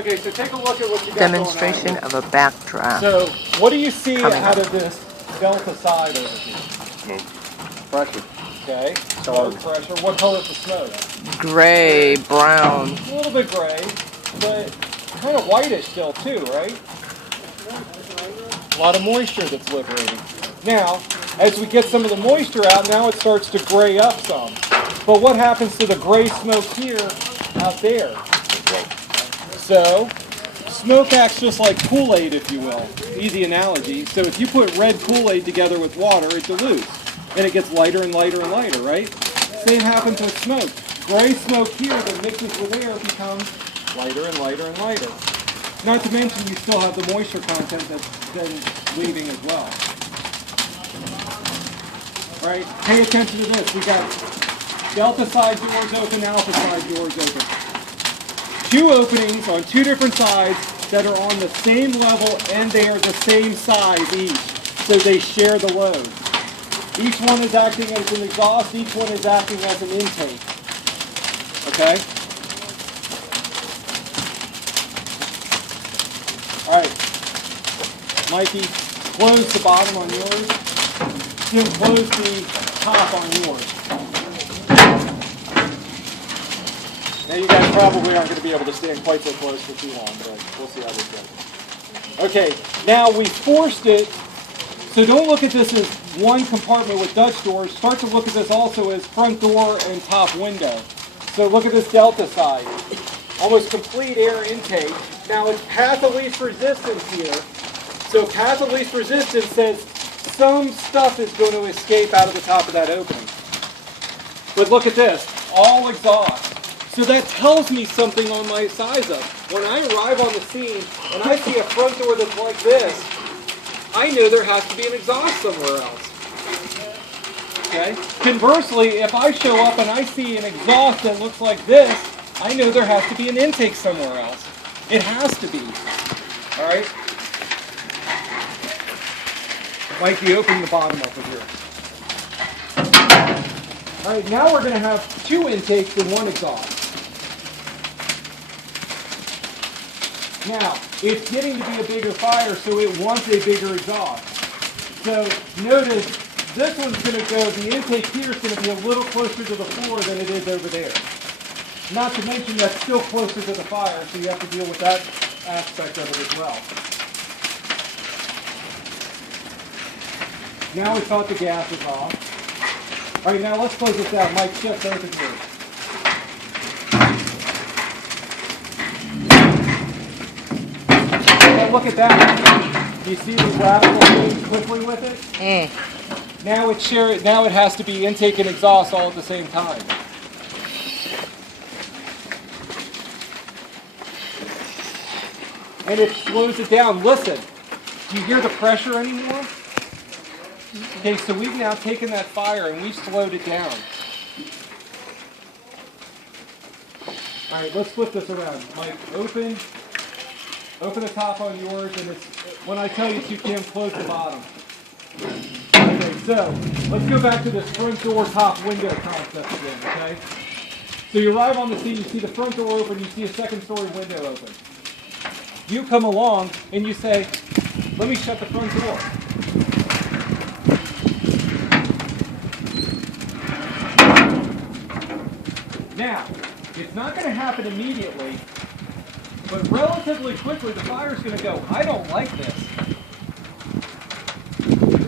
Okay, so take a look at what you got Demonstration going on of a backdraft. So, what do you see Coming out up. of this delta side over here? Smoke. Pressure. Okay, smoke pressure. What color is the smoke? Gray, brown. A little bit gray, but kind of whitish still too, right? A lot of moisture that's liberating. Now, as we get some of the moisture out, now it starts to gray up some. But what happens to the gray smoke here out there? So, smoke acts just like Kool-Aid, if you will. Easy analogy. So if you put red Kool-Aid together with water, it dilutes. And it gets lighter and lighter and lighter, right? Same happens with smoke. Gray smoke here that mixes with air becomes lighter and lighter and lighter. Not to mention you still have the moisture content that's then leaving as well. Right? Pay attention to this. We got delta side doors open, alpha side doors open. Two openings on two different sides that are on the same level and they are the same size each. So they share the load. Each one is acting as an exhaust, each one is acting as an intake. Okay? Alright. Mikey, close the bottom on yours. Then close the top on yours. Now you guys probably aren't going to be able to stand quite so close for too long, but we'll see how this goes. Okay, now we forced it, so don't look at this as one compartment with Dutch doors. Start to look at this also as front door and top window. So look at this delta side. Almost complete air intake. Now it's path of least resistance here. So path of least resistance says some stuff is going to escape out of the top of that opening. But look at this, all exhaust. So that tells me something on my size up. When I arrive on the scene and I see a front door that's like this, I know there has to be an exhaust somewhere else. Okay? Conversely, if I show up and I see an exhaust that looks like this, I know there has to be an intake somewhere else. It has to be. All right? Mikey, open the bottom up of here. All right, now we're going to have two intakes and one exhaust. Now, it's getting to be a bigger fire, so it wants a bigger exhaust. So notice this one's going to go, the intake here is going to be a little closer to the floor than it is over there. Not to mention that's still closer to the fire, so you have to deal with that aspect of it as well. Now we thought the gas is off. All right, now let's close this out. Mike, just open yours. Look at that. Do you see the radical change quickly with it? Now now it has to be intake and exhaust all at the same time. And it slows it down. Listen, do you hear the pressure anymore? Okay, so we've now taken that fire and we've slowed it down. All right, let's flip this around. Mike, open the top on yours, and it's, when I tell you to, Kim, close the bottom. Okay, so let's go back to this front door, top window concept again, okay? So you arrive on the scene, you see the front door open, you see a second story window open. You come along and you say, let me shut the front door. Now, it's not going to happen immediately, but relatively quickly the fire's going to go, I don't like this.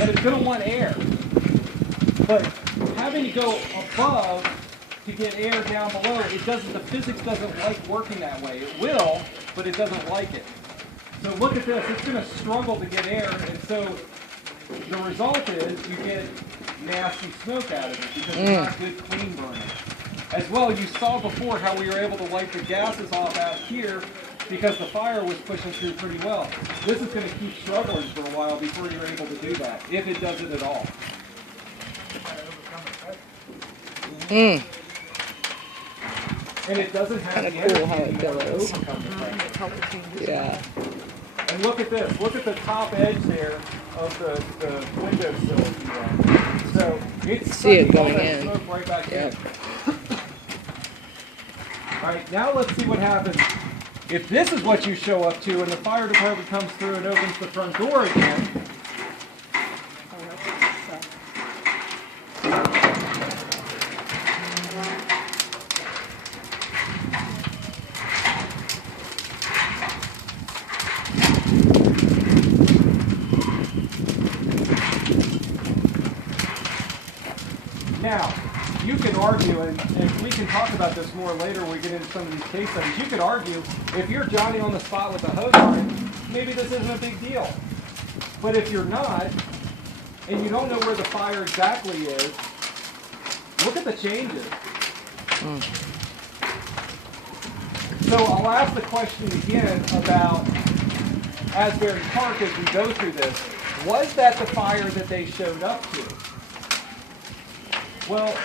And it's going to want air. But having to go above to get air down below, the physics doesn't like working that way. It will, but it doesn't like it. So look at this, it's going to struggle to get air, and so the result is you get nasty smoke out of it because it's not good clean burning. As well, you saw before how we were able to wipe the gases off out here because the fire was pushing through pretty well. This is going to keep struggling for a while before you're able to do that, if it does it at all. And it doesn't have the energy anymore to overcome the pressure. Yeah. And look at this. Look at the top edge there of the windowsill, if you will. So it's See it sucking all going that in. smoke right back Yep. in. All right, now let's see what happens if this is what you show up to and the fire department comes through and opens the front door again, now, you can argue, and we can talk about this more later when we get into some of these case studies, you could argue, if you're Johnny on the spot with a hose line, maybe this isn't a big deal. But if you're not, and you don't know where the fire exactly is, look at the changes. So I'll ask the question again about Asbury Park as we go through this. Was that the fire that they showed up to? Well,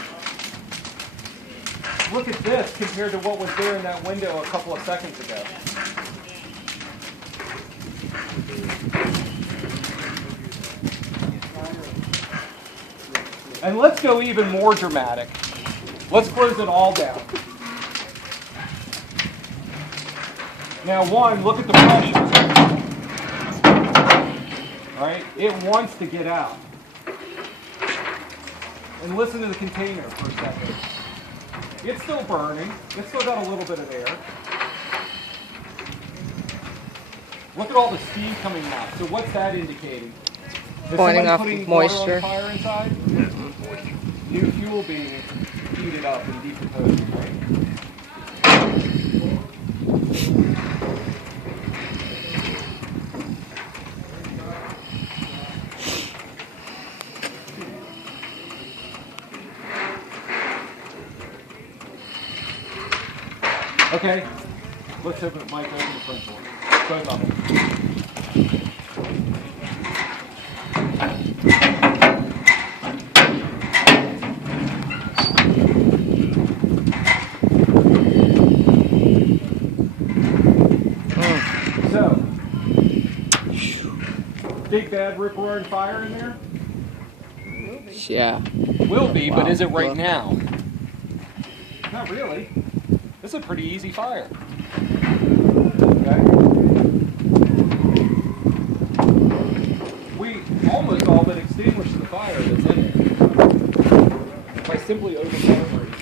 look at this compared to what was there in that window a couple of seconds ago. And let's go even more dramatic. Let's close it all down. Now, one, look at the pressure. All right? It wants to get out. And listen to the container for a second. It's still burning. It's still got a little bit of air. Look at all the steam coming out. So what's that indicating? Is Pointing off putting moisture. Water on fire inside? New fuel being heated up and decomposing, right? Okay, let's open it, Mike, open the front door. Both of them. So, big bad rip-roaring fire in there? Yeah. Will be, but Wow. is it right Well. now? Not really. This is a pretty easy fire. Okay. We almost all but extinguished the fire that's in it by simply overpowering.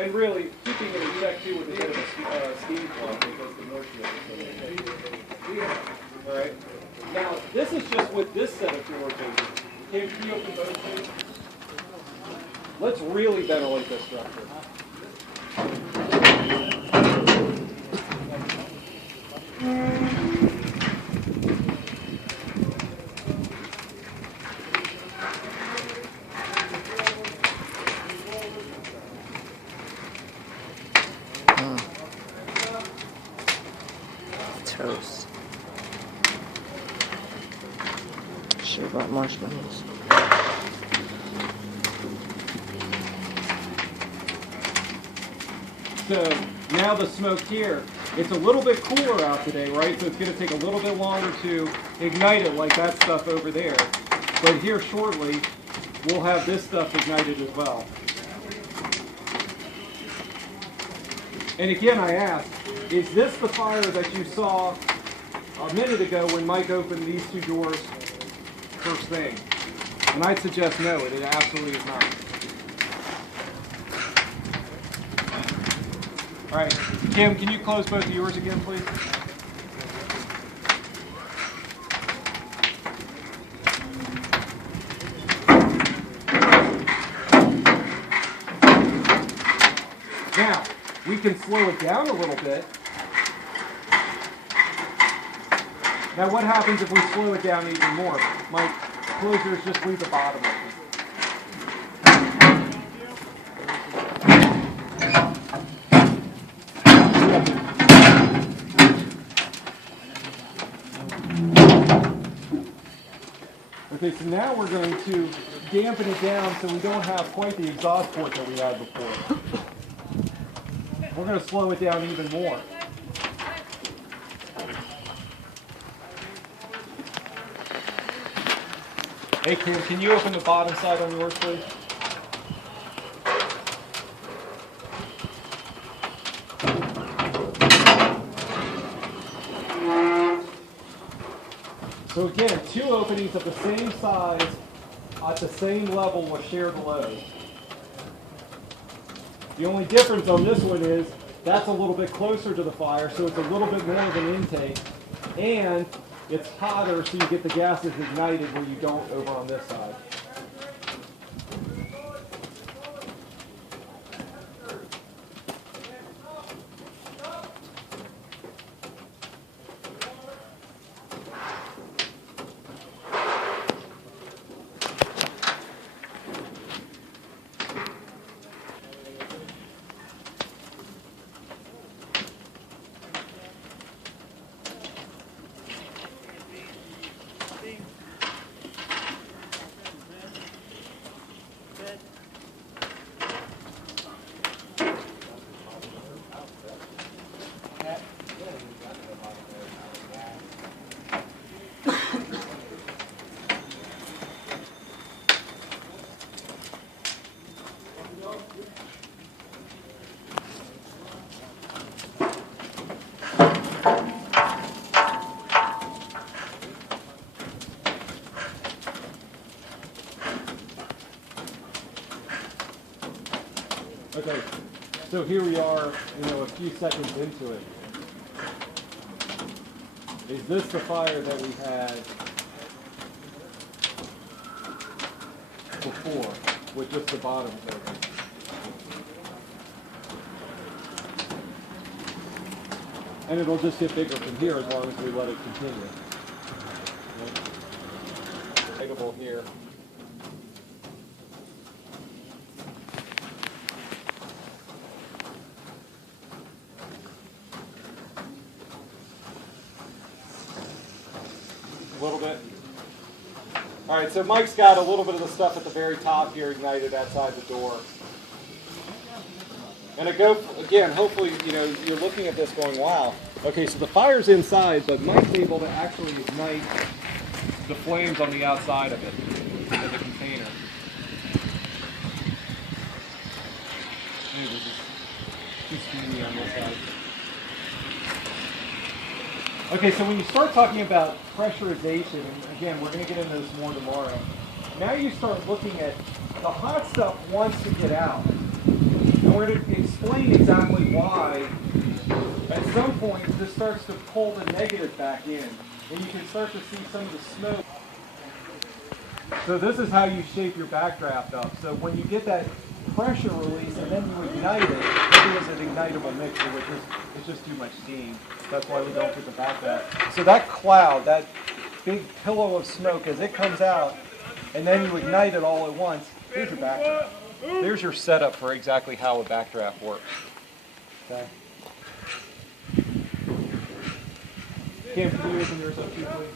And really, keeping it in check too with a bit of a steam flow because the moisture is so. All right. Now, this is just with this set of door pages. Can you open both pages? Let's really ventilate this structure. Toast. Should have brought marshmallows. So now the smoke here, it's a little bit cooler out today, right? So it's going to take a little bit longer to ignite it like that stuff over there. But here shortly, we'll have this stuff ignited as well. And again, I ask, is this the fire that you saw a minute ago when Mike opened these two doors first thing? And I'd suggest no, it absolutely is not. All right, Kim, can you close both of yours again, please? Now, we can slow it down a little bit. Now, what happens if we slow it down even more? Mike, close yours, just leave the bottom open. Okay, so now we're going to dampen it down so we don't have quite the exhaust port that we had before. We're going to slow it down even more. Hey, Kim, can you open the bottom side on yours, please? So again, two openings of the same size at the same level will share the load. The only difference on this one is that's a little bit closer to the fire, so it's a little bit more of an intake, and it's hotter, so you get the gases ignited where you don't over on this side. Okay, so here we are, a few seconds into it. Is this the fire that we had before with just the bottom open? And it'll just get bigger from here as long as we let it continue. Lightable here. A little bit. All right, so Mike's got a little bit of the stuff at the very top here ignited outside the door. And again, hopefully, you're looking at this going, wow. Okay, so the fire's inside, but Mike's able to actually ignite the flames on the outside of it, of the container. Maybe this is too steamy on this side. Okay, so when you start talking about pressurization, and again, we're going to get into this more tomorrow, now you start looking at the hot stuff wants to get out. And we're going to explain exactly why at some point this starts to pull the negative back in, and you can start to see some of the smoke. So this is how you shape your backdraft up. So when you get that pressure release and then you ignite it, it is an ignitable mixture, which is it's just too much steam. That's why we don't get the backdraft. So that cloud, that big pillow of smoke, as it comes out, and then you ignite it all at once, here's your backdraft. There's your setup for exactly how a backdraft works. Okay. Cam, can you open yours up too, please?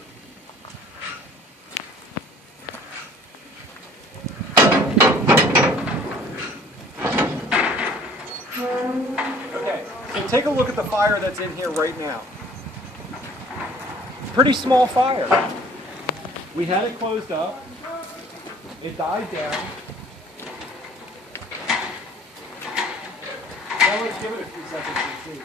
Okay, so take a look at the fire that's in here right now. Pretty small fire. We had it closed up. It died down. Now let's give it a few seconds to see.